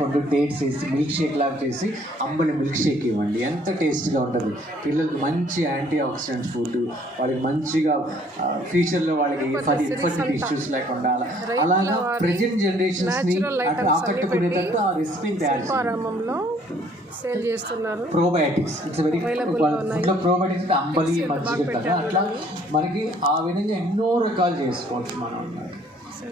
పండు డేట్స్ వేసి milk shake లాగా చేసి అంబలి మిల్క్ షేక్ ఇవ్వండి, ఎంత టేస్టీగా ఉంటుంది. పిల్లలకి మంచి యాంటీ ఆక్సిడెంట్ ఫుడ్, వాళ్ళకి మంచిగా ఫ్యూచర్లో వాళ్ళకి ఇన్ఫర్టిలిటీ ఇష్యూస్ లేకుండా అలాగా ప్రజెంట్ జనరేషన్స్ని ఆకట్టుకునేటట్టు ఆ రెసిపీని తయారు సేల్ చేస్తున్నారు. ప్రోబయాటిక్స్ ఇట్స్ వెరీ ఫుడ్లో ప్రోబయాటిక్స్ అంబలి మజ్జిగ కదా, అట్లా మనకి ఆ విధంగా ఎన్నో రకాలు చేసుకోవచ్చు మనం.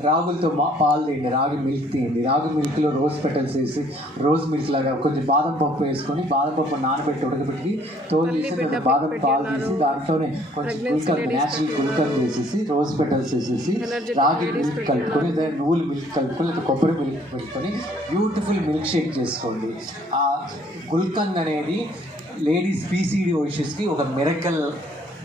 రాగులతో పాలు తీయండి, రాగి మిల్క్ తీయండి, రాగి మిల్క్లో రోజ్ పెటల్స్ వేసి రోజ్ మిల్క్ లాగా కొంచెం బాదం పప్పు వేసుకొని బాదం పప్పు నానబెట్టి ఉడకబెట్టి తోలు తీసి బాదం పాలు తీసి దాంట్లోనే కొంచెం గుల్కన్ న్యాచురల్ గుల్కన్ వేసేసి రోజ్ పెటల్స్ వేసేసి రాగి మిల్క్ కలుపుకొని నువ్వులు మిల్క్ కలుపుకొని లేదా కొబ్బరి మిల్క్ కలుపుకొని బ్యూటిఫుల్ మిల్క్ షేక్ చేసుకోండి. ఆ గుల్కంద్ అనేది లేడీస్ పీసీడీ ఇష్యూస్కి ఒక మిరకల్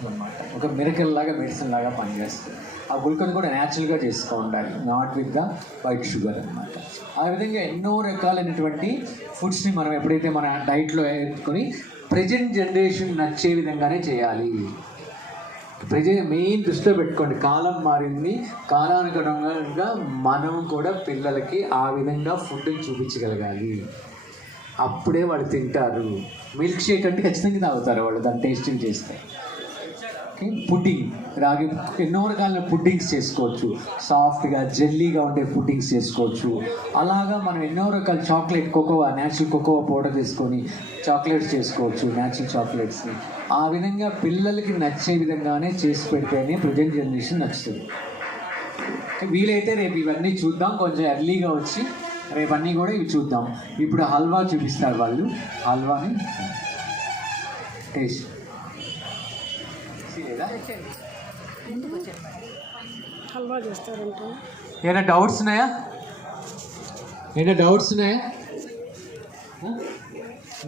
అనమాట, ఒక మిరకల్ లాగా మెడిసిన్ లాగా పనిచేస్తుంది. ఆ గుల్కన్ కూడా న్యాచురల్గా చేసుకో ఉండాలి, not with the white sugar అనమాట. ఆ విధంగా ఎన్నో రకాలైనటువంటి ఫుడ్స్ని మనం ఎప్పుడైతే మన డైట్లో వేసుకొని ప్రజెంట్ జనరేషన్ నచ్చే విధంగానే చేయాలి. మెయిన్ దృష్టిలో పెట్టుకోండి, కాలం మారింది, కాలానుగుణంగా మనం కూడా పిల్లలకి ఆ విధంగా ఫుడ్ని చూపించగలగాలి. అప్పుడే వాళ్ళు తింటారు. మిల్క్ షేక్ అంటే ఖచ్చితంగా తాగుతారు వాళ్ళు, దాన్ని టేస్టింగ్ చేస్తే. పుడ్డింగ్, రాగి ఎన్నో రకాల పుడ్డింగ్స్ చేసుకోవచ్చు, సాఫ్ట్గా జెల్లీగా ఉండే పుడ్డింగ్స్ చేసుకోవచ్చు. అలాగా మనం ఎన్నో రకాల chocolate cocoa, natural cocoa powder తీసుకొని చాక్లెట్స్ చేసుకోవచ్చు, న్యాచురల్ చాక్లెట్స్ని. ఆ విధంగా పిల్లలకి నచ్చే విధంగానే చేసి పెడితేనే ప్రజెంట్ జనరేషన్ నచ్చుతుంది. వీలైతే రేపు ఇవన్నీ చూద్దాం, కొంచెం ఎర్లీగా వచ్చి రేపు అన్నీ కూడా ఇవి చూద్దాం. ఇప్పుడు హల్వా చూపిస్తారు వాళ్ళు, హల్వాని టేస్ట్ హల్వా చేస్తారంట. ఏమైనా డౌట్స్ ఉన్నాయా?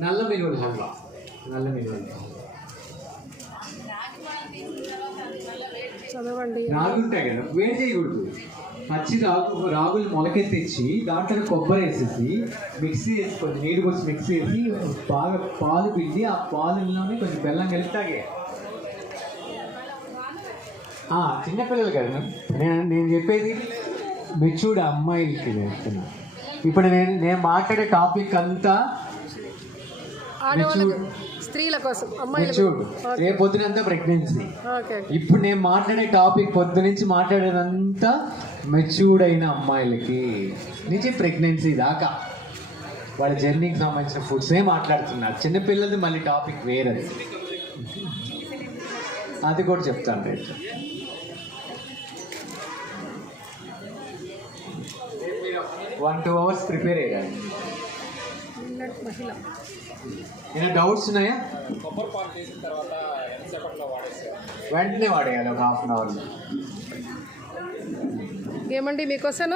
నల్ల మినువుల హల్వా, నల్ల మినువుల చదవండి. రాగులు ఉంటాయి కదా, వేడి చేయకూడదు. పచ్చి రాగులు మొలకెత్తిచ్చి దాంట్లో కొబ్బరి వేసేసి మిక్సీ వేసి కొంచెం నీరు పోసి మిక్సీ వేసి బాగా పాలు పిండి ఆ పాలులోనే కొంచెం బెల్లం కలిపి తాగే. చిన్నపిల్లలు కదా, నేను చెప్పేది మెచ్యూర్డ్ అమ్మాయిలకి చెప్తున్నా. ఇప్పుడు నేను మాట్లాడే టాపిక్ అంతా స్త్రీల కోసం, మెచ్యూర్డ్. రేపు పొద్దునంతా ప్రెగ్నెన్సీ. ఇప్పుడు నేను మాట్లాడే టాపిక్ పొద్దు నుంచి మాట్లాడేదంతా మెచ్యూర్డ్ అయిన అమ్మాయిలకి నుంచి ప్రెగ్నెన్సీ దాకా వాళ్ళ జర్నీకి సంబంధించిన ఫుడ్సే మాట్లాడుతున్నారు. చిన్నపిల్లలది మళ్ళీ టాపిక్ వేరేది, అది కూడా చెప్తాను రేపు. 1-2 hours ప్రిపేర్ అయ్యాలి. ఏమైనా డౌట్స్ ఉన్నాయా? వెంటనే వాడేయాలి, ఒక 1/2 hourలో. ఏమండి మీకోసం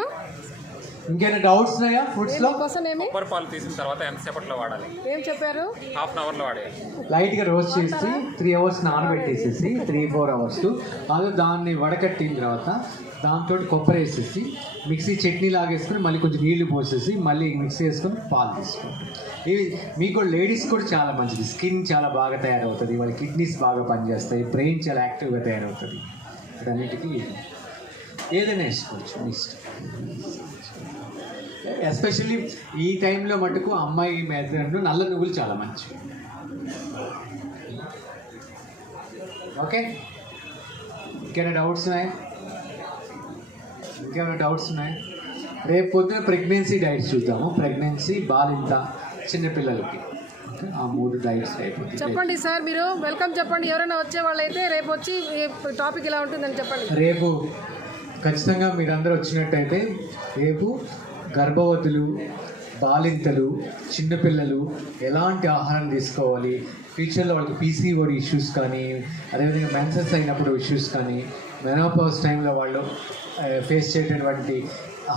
ఇంకేమైనా డౌట్స్ ఉన్నాయా? ఫుడ్స్లో కొబ్బరి పాలు తీసిన తర్వాత ఎంతసేపట్లో వాడాలి? ఏం చెప్పారు? 1/2 hourలో వాడేయాలి. లైట్గా రోస్ట్ చేసి 3 hours నానబెట్టేసేసి 3-4 hours అది దాన్ని వడకట్టిన తర్వాత దాంతో కొబ్బరి వేసేసి మిక్సీ చట్నీ లాగేసుకొని మళ్ళీ కొంచెం నీళ్లు పోసేసి మళ్ళీ మిక్సీ వేసుకొని పాలు తీసుకోండి. ఇవి మీకు లేడీస్ కూడా చాలా మంచిది, స్కిన్ చాలా బాగా తయారవుతుంది, వాళ్ళ కిడ్నీస్ బాగా పనిచేస్తాయి, బ్రెయిన్ చాలా యాక్టివ్గా తయారవుతుంది. వీటన్నిటికీ ఏదైనా వేసుకోవచ్చు మీ ఇష్టం. ఎస్పెషల్లీ ఈ టైంలో మటుకు అమ్మాయి మెథడ్లో నల్ల నువ్వులు చాలా మంచివి. ఓకే, ఇంకేమైనా డౌట్స్ ఉన్నాయా? రేపు పొద్దున ప్రెగ్నెన్సీ డైట్స్ చూద్దాము. ప్రెగ్నెన్సీ, బాలింత, చిన్నపిల్లలకి ఆ 3 డైట్స్ అయిపోతుంది. చెప్పండి సార్, మీరు వెల్కమ్ చెప్పండి. ఎవరైనా వచ్చే వాళ్ళైతే రేపు వచ్చి టాపిక్ ఇలా ఉంటుందని చెప్పండి. రేపు ఖచ్చితంగా మీరందరూ వచ్చినట్టయితే రేపు గర్భవతులు, బాలింతలు, చిన్నపిల్లలు ఎలాంటి ఆహారం తీసుకోవాలి, ఫ్యూచర్లో వాళ్ళకి పీసీఓడి ఇష్యూస్ కానీ, అదేవిధంగా మెన్సెస్ అయినప్పుడు ఇష్యూస్ కానీ, మెనోపాజ్ టైంలో వాళ్ళు ఫేస్ చేసేటువంటి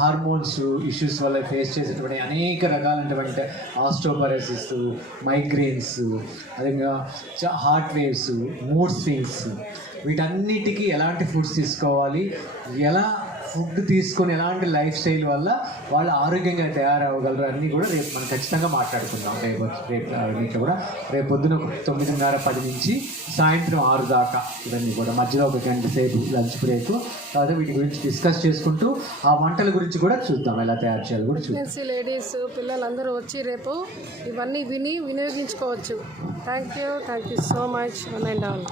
హార్మోన్స్ ఇష్యూస్ వల్ల ఫేస్ చేసేటువంటి అనేక రకాలైనటువంటి ఆస్టోపరైసిస్, మైగ్రేన్స్, అదేవిధంగా హార్ట్ వేవ్స్, మూడ్ స్వింగ్స్, వీటన్నిటికీ ఎలాంటి ఫుడ్స్ తీసుకోవాలి, ఎలా ఫుడ్ తీసుకొని ఎలాంటి లైఫ్ స్టైల్ వల్ల వాళ్ళు ఆరోగ్యంగా తయారవ్వగలరు అన్నీ కూడా రేపు మనం ఖచ్చితంగా మాట్లాడుకుందాం. రేపు దీంట్లో కూడా రేపు పొద్దున 9:30 10 నుంచి సాయంత్రం 6 దాకా ఇవన్నీ కూడా మధ్యలో 1 గంట సేపు లంచ్ బ్రేక్. తర్వాత వీటి గురించి డిస్కస్ చేసుకుంటూ ఆ వంటల గురించి కూడా చూద్దాం, ఎలా తయారు చేయాలి కూడా చూద్దాం. ప్రెగ్నెన్సీ లేడీస్ పిల్లలందరూ వచ్చి రేపు ఇవన్నీ వినియోగించుకోవచ్చు. Thank you so much. One and all.